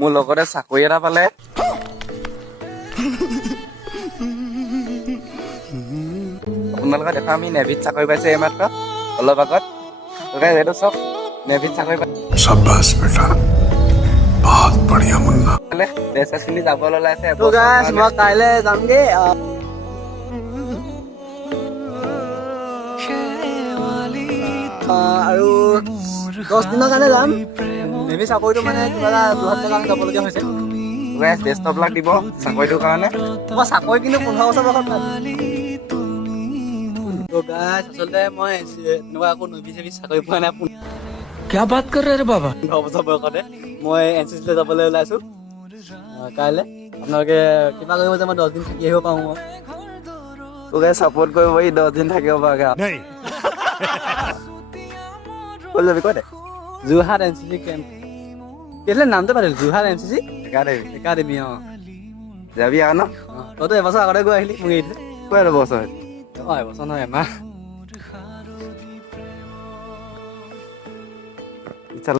মোৰ লগতে চাকৰি এটা পালে। আপোনালোকে দেখা আমি নেভিত চাকৰি পাইছে এইমাত্ৰ অলপ আগত। এইটো চব নেভিত চাকৰি পাইছে। शाबाश बेटा बहुत बढ़िया मुन्ना ড্ৰেছ পিন্ধি যাবলৈ ওলাইছে। মই কাইলৈ যামগে। আৰু 10 দিনৰ কাৰণে যাম। নেভি চাকৰিটো মানে কিবা এটা যোৰহাটৰ কাৰণে যাবলগীয়া হৈছে। বেষ্ট অফ লাক দিব চাকৰিটোৰ কাৰণে। মই চাকৰি কিন্তু 15 বছৰ বয়সত পাম। আচলতে মই এনেকুৱা আকৌ নেভি চেভি চাকৰি পোৱা নাই। क्या बात कर रहे हैं बाबा? 15 বছৰ বয়সতে মই NCC যাবলৈ ওলাইছো কাইলৈ। আপোনালোকে কিবা কৰিব যে মই 10 দিন থাকি আহিব পাৰোঁ। তোকে ছাপোৰ্ট কৰিব ই 10 দিন থাকিব পাৰা। ক'ত যাবি কৈ দে। Jorhat NCC camp. কেলে নামটো পাতিলো যোৰহাট NCC একাডেমি। যাবি আৰু ন? তইতো এবছৰ আগতে গৈ আহিলি মোক এৰি থৈ। কৈ বছৰ এবছৰ নহয় এমাহ।